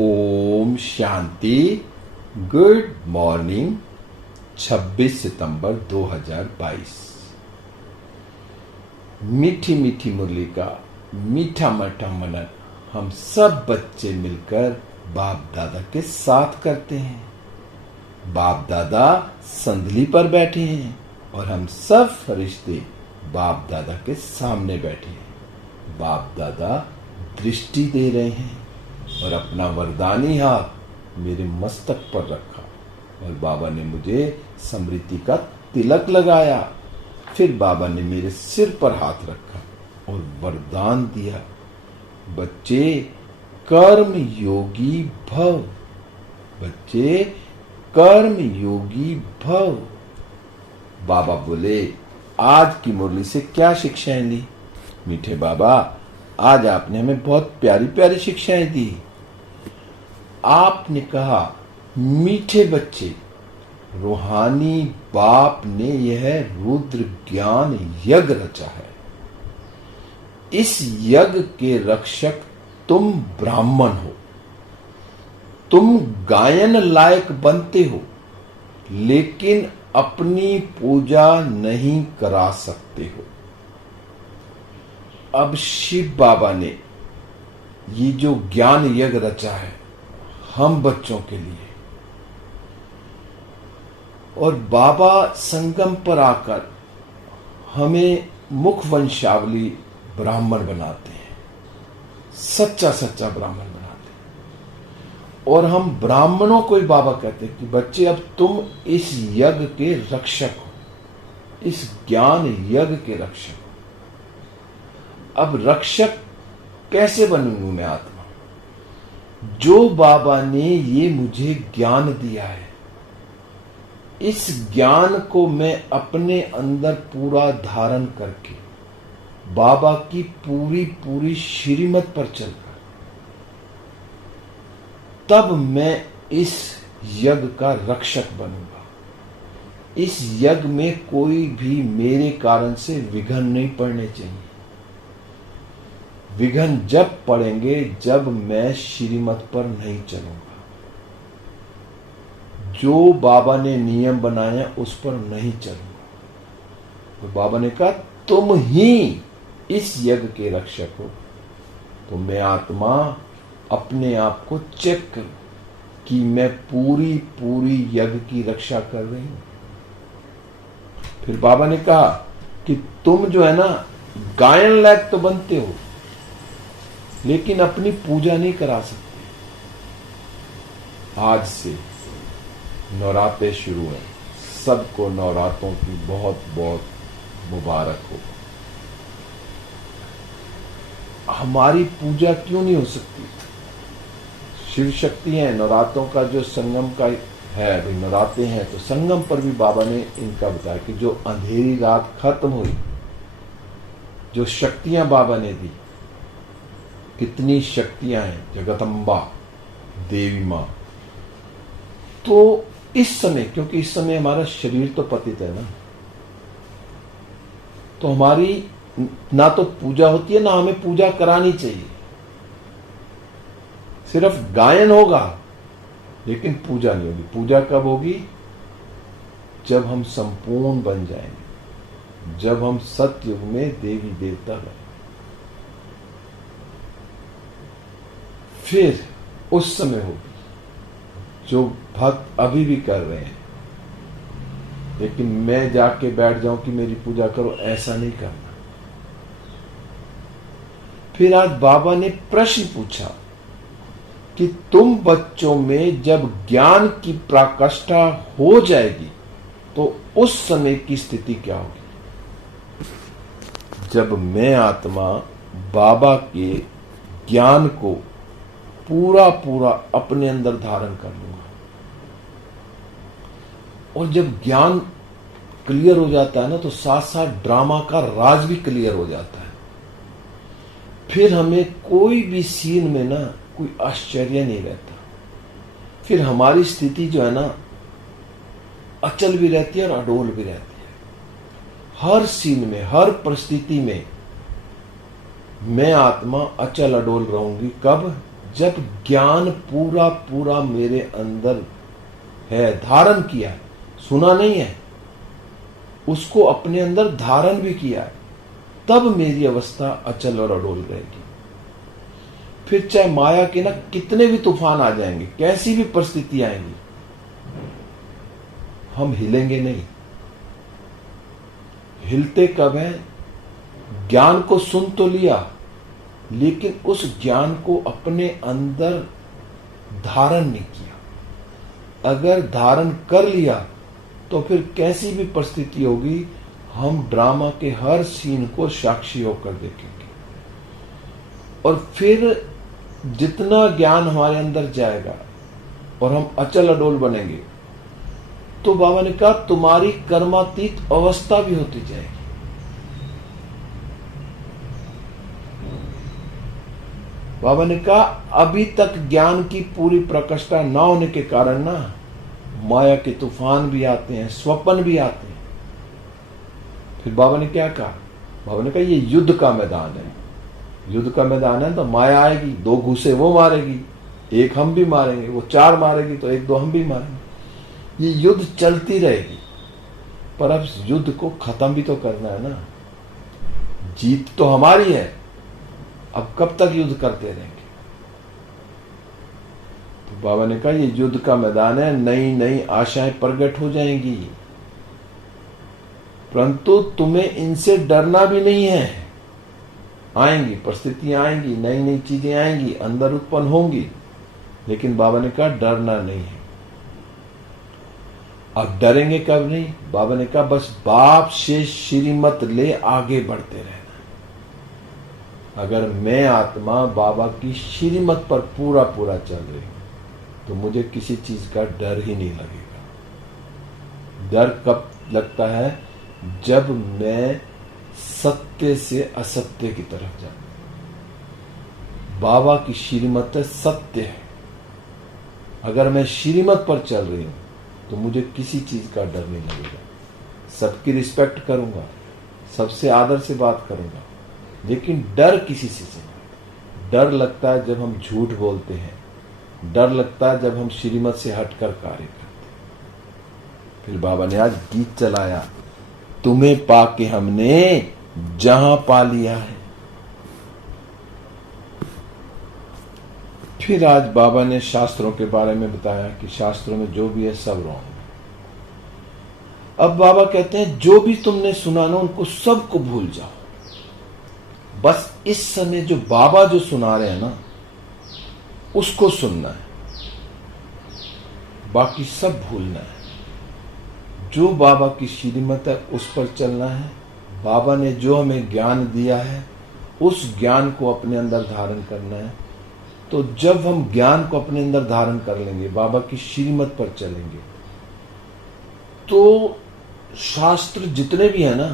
Om Shanti. Good morning. 26 सितंबर 2022। मीठी मीठी मुरली का मीठा मीठा मनन हम सब बच्चे मिलकर बाप दादा के साथ करते हैं। बाप दादा संदली पर बैठे हैं और हम सब फरिश्ते बाप दादा के सामने बैठे हैं। बाप दादा दृष्टि दे रहे हैं और अपना वरदानी हाथ मेरे मस्तक पर रखा और बाबा ने मुझे स्मृति का तिलक लगाया। फिर बाबा ने मेरे सिर पर हाथ रखा और वरदान दिया, बच्चे कर्म योगी भव, बच्चे कर्म योगी भव। बाबा बोले, आज की मुरली से क्या शिक्षाएं ली? मीठे बाबा, आज आपने हमें बहुत प्यारी प्यारी शिक्षाएं दी। आपने कहा, मीठे बच्चे, रूहानी बाप ने यह रुद्र ज्ञान यज्ञ रचा है। इस यज्ञ के रक्षक तुम ब्राह्मण हो। तुम गायन लायक बनते हो, लेकिन अपनी पूजा नहीं करा सकते हो। अब शिव बाबा ने ये जो ज्ञान यज्ञ रचा है हम बच्चों के लिए, और बाबा संगम पर आकर हमें मुख वंशावली ब्राह्मण बनाते हैं, सच्चा सच्चा ब्राह्मण बनाते हैं। और हम ब्राह्मणों को ही बाबा कहते हैं कि बच्चे अब तुम इस यज्ञ के रक्षक हो, इस ज्ञान यज्ञ के रक्षक हो। अब रक्षक कैसे बनूंगा मैं आत्मा? जो बाबा ने ये मुझे ज्ञान दिया है, इस ज्ञान को मैं अपने अंदर पूरा धारण करके बाबा की पूरी पूरी श्रीमत पर चलकर तब मैं इस यज्ञ का रक्षक बनूंगा। इस यज्ञ में कोई भी मेरे कारण से विघ्न नहीं पड़ने चाहिए। विघ्न जब पड़ेंगे जब मैं श्रीमत पर नहीं चलूंगा। जो बाबा ने नियम बनाया उस पर नहीं चलूंगा। तो बाबा ने कहा, तुम ही इस यज्ञ के रक्षक हो। तो मैं आत्मा अपने आप को चेक करूं कि मैं पूरी पूरी यज्ञ की रक्षा कर रही हूं। फिर बाबा ने कहा कि तुम जो है ना, गायन लायक तो बनते हो, लेकिन अपनी पूजा नहीं करा सकते। आज से नवरात्रे शुरू है। सबको नवरात्रों की बहुत बहुत मुबारक हो। हमारी पूजा क्यों नहीं हो सकती? शिव शक्ति है, नवरात्रों का जो संगम का है, अभी नवरात्रे हैं तो संगम पर भी बाबा ने इनका बताया कि जो अंधेरी रात खत्म हुई, जो शक्तियां बाबा ने दी, कितनी शक्तियां हैं, जगदम्बा देवी मां। तो इस समय, क्योंकि इस समय हमारा शरीर तो पतित है ना, तो हमारी ना तो पूजा होती है, ना हमें पूजा करानी चाहिए। सिर्फ गायन होगा लेकिन पूजा नहीं होगी। पूजा कब होगी? जब हम संपूर्ण बन जाएंगे, जब हम सतयुग में देवी देवता बने, फिर उस समय होगी। जो भक्त अभी भी कर रहे हैं, लेकिन मैं जाके बैठ जाऊं कि मेरी पूजा करो, ऐसा नहीं करना। फिर आज बाबा ने प्रश्न पूछा कि तुम बच्चों में जब ज्ञान की प्राकष्ठा हो जाएगी तो उस समय की स्थिति क्या होगी? जब मैं आत्मा बाबा के ज्ञान को पूरा पूरा अपने अंदर धारण कर लूंगा, और जब ज्ञान क्लियर हो जाता है ना, तो साथ साथ ड्रामा का राज भी क्लियर हो जाता है। फिर हमें कोई भी सीन में ना कोई आश्चर्य नहीं रहता। फिर हमारी स्थिति जो है ना, अचल भी रहती है और अडोल भी रहती है। हर सीन में, हर परिस्थिति में मैं आत्मा अचल अडोल रहूंगी। कब? जब ज्ञान पूरा पूरा मेरे अंदर है, धारण किया है, सुना नहीं है, उसको अपने अंदर धारण भी किया है, तब मेरी अवस्था अचल और अडोल रहेगी। फिर चाहे माया के ना कितने भी तूफान आ जाएंगे, कैसी भी परिस्थिति आएंगी, हम हिलेंगे नहीं। हिलते कब है? ज्ञान को सुन तो लिया, लेकिन उस ज्ञान को अपने अंदर धारण नहीं किया। अगर धारण कर लिया तो फिर कैसी भी परिस्थिति होगी, हम ड्रामा के हर सीन को साक्षी होकर देखेंगे। और फिर जितना ज्ञान हमारे अंदर जाएगा और हम अचल अडोल बनेंगे, तो बाबा ने कहा तुम्हारी कर्मातीत अवस्था भी होती जाएगी। बाबा ने कहा अभी तक ज्ञान की पूरी प्रकष्टता न होने के कारण ना माया के तूफान भी आते हैं, स्वप्न भी आते हैं। फिर बाबा ने क्या कहा? बाबा ने कहा ये युद्ध का मैदान है। युद्ध का मैदान है तो माया आएगी, 2 घूसे वो मारेगी, 1 हम भी मारेंगे, वो 4 मारेगी तो 1-2 हम भी मारेंगे। ये युद्ध चलती रहेगी, पर अब युद्ध को खत्म भी तो करना है ना। जीत तो हमारी है, अब कब तक युद्ध करते रहेंगे? तो बाबा ने कहा ये युद्ध का मैदान है, नई नई आशाएं प्रकट हो जाएंगी, परंतु तुम्हें इनसे डरना भी नहीं है। आएंगी परिस्थितियां, आएंगी नई नई चीजें आएंगी, अंदर उत्पन्न होंगी, लेकिन बाबा ने कहा डरना नहीं है। अब डरेंगे कब नहीं? बाबा ने कहा बस बाप से श्रीमत ले आगे बढ़ते रहना। अगर मैं आत्मा बाबा की श्रीमत पर पूरा पूरा चल रही हूं तो मुझे किसी चीज का डर ही नहीं लगेगा। डर कब लगता है? जब मैं सत्य से असत्य की तरफ जाऊं। बाबा की श्रीमत सत्य है, अगर मैं श्रीमत पर चल रही हूं तो मुझे किसी चीज का डर नहीं लगेगा। सबकी रिस्पेक्ट करूंगा, सबसे आदर से बात करूंगा, लेकिन डर किसी से नहीं। डर लगता है जब हम झूठ बोलते हैं, डर लगता है जब हम श्रीमत से हटकर कार्य करते हैं। फिर बाबा ने आज गीत चलाया, तुम्हें पाके हमने जहां पा लिया है। फिर आज बाबा ने शास्त्रों के बारे में बताया कि शास्त्रों में जो भी है सब रॉन्ग है। अब बाबा कहते हैं जो भी तुमने सुना ना उनको सबको भूल जाओ। बस इस समय जो बाबा जो सुना रहे हैं ना उसको सुनना है, बाकी सब भूलना है। जो बाबा की श्रीमत है उस पर चलना है। बाबा ने जो हमें ज्ञान दिया है उस ज्ञान को अपने अंदर धारण करना है। तो जब हम ज्ञान को अपने अंदर धारण कर लेंगे, बाबा की श्रीमत पर चलेंगे, तो शास्त्र जितने भी है ना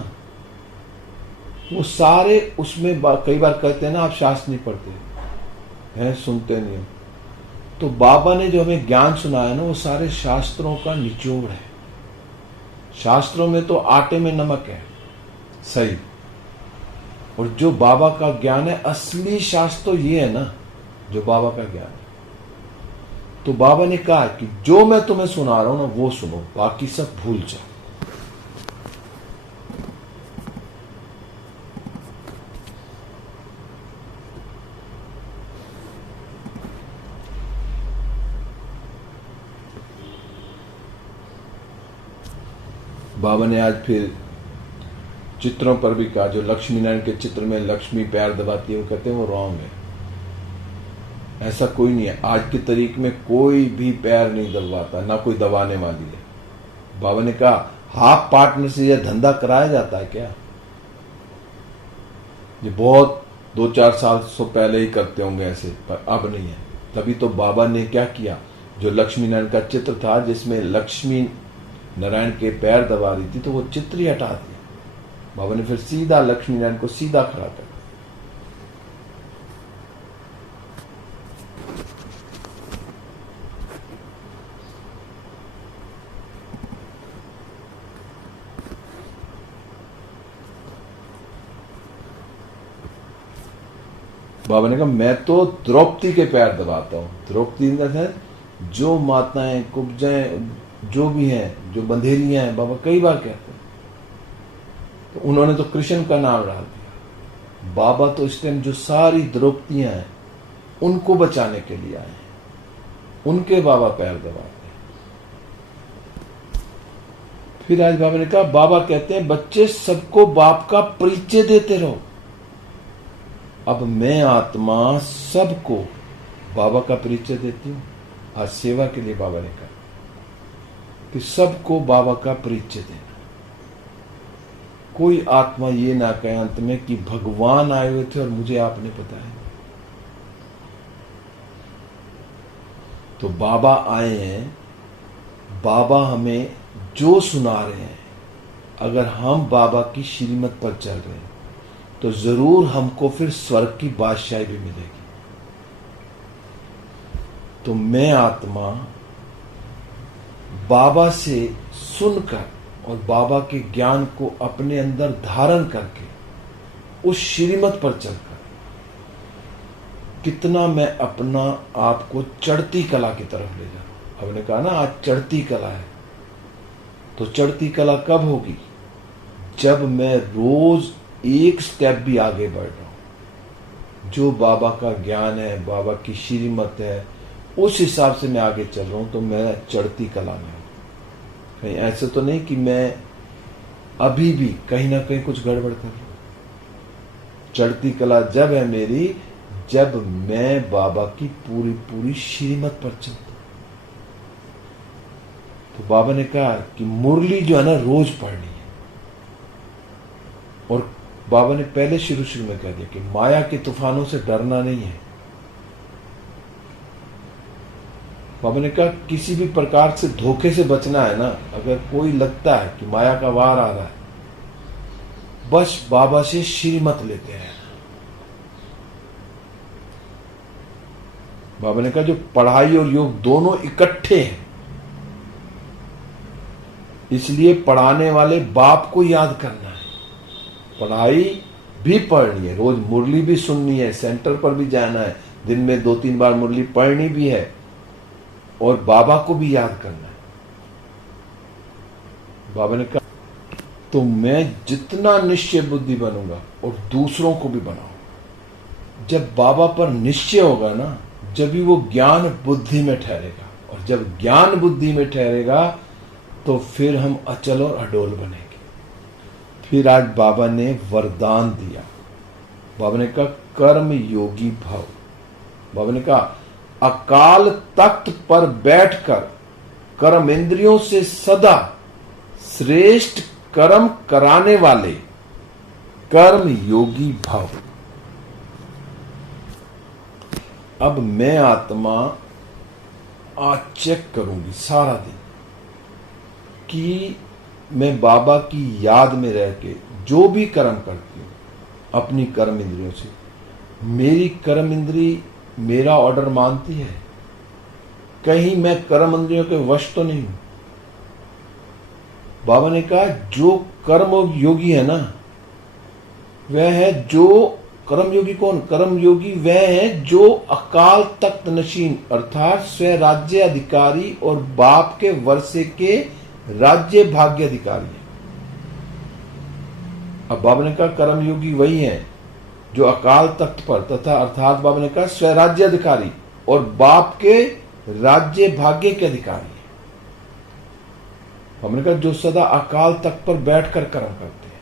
वो सारे उसमें कई बार कहते हैं ना आप शास्त्र नहीं पढ़ते हैं, सुनते नहीं हो। तो बाबा ने जो हमें ज्ञान सुनाया ना वो सारे शास्त्रों का निचोड़ है। शास्त्रों में तो आटे में नमक है, सही। और जो बाबा का ज्ञान है, असली शास्त्र तो ये है ना जो बाबा का ज्ञान है। तो बाबा ने कहा कि जो मैं तुम्हें सुना रहा हूं ना वो सुनो, बाकी सब भूल जाओ। बाबा ने आज फिर चित्रों पर भी कहा, जो लक्ष्मी नारायण के चित्र में लक्ष्मी पैर दबाती है वो कहते हैं वो रॉन्ग है। ऐसा कोई नहीं है, आज के तरीके में कोई भी पैर नहीं दबाता, ना कोई दबाने वाली है। बाबा ने कहा हाफ पार्टनर से यह धंधा कराया जाता है क्या? ये बहुत 2-4 साल से पहले ही करते होंगे ऐसे, पर अब नहीं है। तभी तो बाबा ने क्या किया, जो लक्ष्मी नारायण का चित्र था जिसमें लक्ष्मी नारायण के पैर दबा रही थी, तो वो चित्र ही हटा दिया। बाबा ने फिर सीधा लक्ष्मी नारायण को सीधा खड़ा कर। बाबा ने कहा मैं तो द्रौपदी के पैर दबाता हूं। द्रौपदी है जो माताएं कुब्जाएं जो भी हैं, जो बंधेरियां हैं, बाबा कई बार कहते हैं। तो उन्होंने तो कृष्ण का नाम डाल दिया। बाबा तो इस टाइम जो सारी द्रौपदियां हैं उनको बचाने के लिए आए हैं, उनके बाबा पैर दबाते हैं। फिर आज बाबा ने कहा, बाबा कहते हैं बच्चे सबको बाप का परिचय देते रहो। अब मैं आत्मा सबको बाबा का परिचय देती हूं। आज सेवा के लिए बाबा ने कहा कि सबको बाबा का परिचय देना। कोई आत्मा ये ना कहे अंत में कि भगवान आए हुए थे और मुझे आपने बताया। तो बाबा आए हैं, बाबा हमें जो सुना रहे हैं, अगर हम बाबा की श्रीमत पर चल रहे हैं तो जरूर हमको फिर स्वर्ग की बादशाही भी मिलेगी। तो मैं आत्मा बाबा से सुनकर और बाबा के ज्ञान को अपने अंदर धारण करके उस श्रीमत पर चलकर कितना मैं अपना आप को चढ़ती कला की तरफ ले जाऊं। हमने कहा ना आज चढ़ती कला है, तो चढ़ती कला कब होगी? जब मैं रोज एक स्टेप भी आगे बढ़ रहा हूं। जो बाबा का ज्ञान है, बाबा की श्रीमत है, उस हिसाब से मैं आगे चल रहा हूं, तो मैं चढ़ती कला में हूं। कहीं ऐसे तो नहीं कि मैं अभी भी कहीं ना कहीं कुछ गड़बड़ कर रहा हूं। चढ़ती कला जब है मेरी, जब मैं बाबा की पूरी पूरी श्रीमत पर चलता हूं। तो बाबा ने कहा कि मुरली जो है ना रोज पढ़नी है। और बाबा ने पहले शुरू में कह दिया कि माया के तूफानों से डरना नहीं है। बाबा ने कहा किसी भी प्रकार से धोखे से बचना है ना। अगर कोई लगता है कि माया का वार आ रहा है, बस बाबा से श्रीमत लेते हैं। बाबा ने कहा जो पढ़ाई और योग दोनों इकट्ठे हैं, इसलिए पढ़ाने वाले बाप को याद करना है। पढ़ाई भी पढ़नी है, रोज मुरली भी सुननी है, सेंटर पर भी जाना है, दिन में 2-3 बार मुरली पढ़नी भी है, और बाबा को भी याद करना है। बाबा ने कहा तो मैं जितना निश्चय बुद्धि बनूंगा और दूसरों को भी बनाऊंगा। जब बाबा पर निश्चय होगा ना, जब भी वो ज्ञान बुद्धि में ठहरेगा, और जब ज्ञान बुद्धि में ठहरेगा तो फिर हम अचल और अडोल बनेंगे। फिर आज बाबा ने वरदान दिया। बाबा ने कहा कर्म योगी भव। बाबा ने कहा अकाल तख्त पर बैठकर कर्म इंद्रियों से सदा श्रेष्ठ कर्म कराने वाले कर्म योगी भव। अब मैं आत्मा आज चेक करूंगी सारा दिन कि मैं बाबा की याद में रह के जो भी कर्म करती हूं अपनी कर्म इंद्रियों से, मेरी कर्म इंद्री मेरा ऑर्डर मानती है? कहीं मैं कर्म इंद्रियों के वश तो नहीं हूं? बाबा ने कहा जो कर्म योगी है ना, वह है जो कर्म योगी। कौन कर्म योगी? वह है जो अकाल तख्त नशीन अर्थात स्वराज्य अधिकारी और बाप के वर्षे के राज्य भाग्य अधिकारी है। अब बाबा ने कहा कर्म योगी वही है जो अकाल तख्त पर तथा अर्थात बाबा ने कहा स्वराज्य अधिकारी और बाप के राज्य भाग्य के अधिकारी है। हमने कहा जो सदा अकाल तख्त पर बैठकर कर्म करते हैं।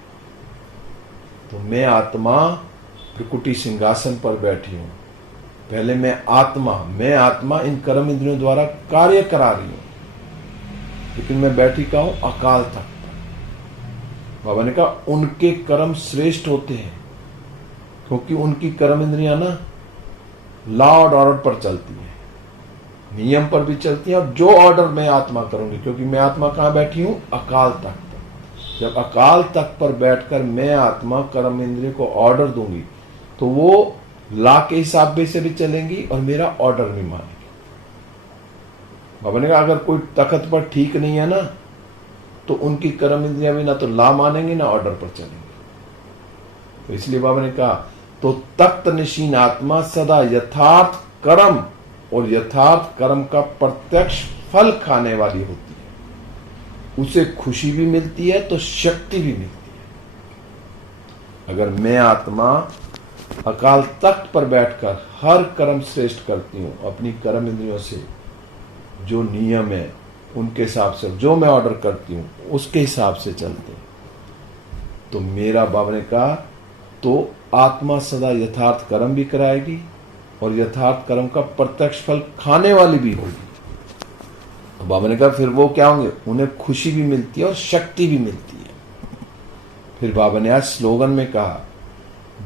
तो मैं आत्मा त्रिकुटी सिंहासन पर बैठी हूं। पहले मैं आत्मा इन कर्म इंद्रियों द्वारा कार्य करा रही हूं, लेकिन मैं बैठी कहा हूं अकाल तख्त पर। बाबा ने कहा उनके कर्म श्रेष्ठ होते हैं, क्योंकि उनकी कर्म इंद्रियां ना लॉ और ऑर्डर पर चलती हैं, नियम पर भी चलती हैं। और जो ऑर्डर मैं आत्मा करूंगी, क्योंकि मैं आत्मा कहां बैठी हूं? अकाल तख्त पर। जब अकाल तख्त पर बैठकर मैं आत्मा कर्म इंद्रिय को ऑर्डर दूंगी, तो वो ला के हिसाब से भी चलेंगी और मेरा ऑर्डर भी मानेंगी। बाबा ने कहा अगर कोई तख्त पर ठीक नहीं है ना, तो उनकी कर्म इंद्रियां भी ना तो ला मानेंगी ना ऑर्डर पर चलेंगी। तो इसलिए बाबा ने कहा तो तख्त नशीन आत्मा सदा यथार्थ कर्म और यथार्थ कर्म का प्रत्यक्ष फल खाने वाली होती है। उसे खुशी भी मिलती है तो शक्ति भी मिलती है। अगर मैं आत्मा अकाल तख्त पर बैठकर हर कर्म श्रेष्ठ करती हूं, अपनी कर्म इंद्रियों से जो नियम है उनके हिसाब से, जो मैं ऑर्डर करती हूं उसके हिसाब से चलते, तो मेरा बाबा ने कहा तो आत्मा सदा यथार्थ कर्म भी कराएगी और यथार्थ कर्म का प्रत्यक्ष फल खाने वाली भी होगी। तो बाबा ने कहा फिर वो क्या होंगे, उन्हें खुशी भी मिलती है और शक्ति भी मिलती है। फिर बाबा ने आज स्लोगन में कहा,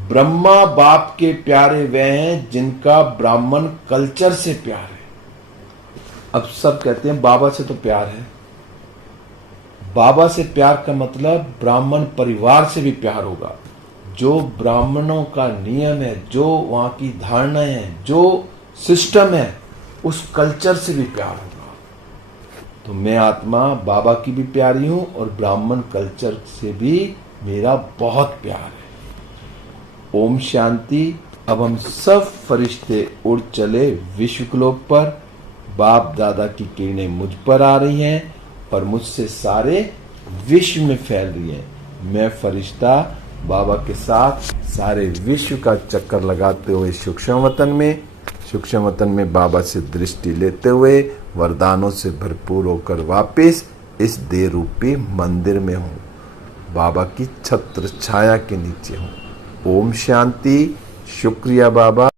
ब्रह्मा बाप के प्यारे वे हैं जिनका ब्राह्मण कल्चर से प्यार है। अब सब कहते हैं बाबा से तो प्यार है, बाबा से प्यार का मतलब ब्राह्मण परिवार से भी प्यार होगा। जो ब्राह्मणों का नियम है, जो वहां की धारणाएं हैं, जो सिस्टम है, उस कल्चर से भी प्यार होगा। तो मैं आत्मा बाबा की भी प्यारी हूं और ब्राह्मण कल्चर से भी मेरा बहुत प्यार है। ओम शांति। अब हम सब फरिश्ते उड़ चले विश्वलोक पर। बाप दादा की किरणें मुझ पर आ रही हैं और मुझसे सारे विश्व में फैल रही हैं। मैं फरिश्ता बाबा के साथ सारे विश्व का चक्कर लगाते हुए सूक्ष्म वतन में बाबा से दृष्टि लेते हुए वरदानों से भरपूर होकर वापस इस देह रूपी मंदिर में हूँ, बाबा की छत्र छाया के नीचे हूँ। ओम शांति। शुक्रिया बाबा।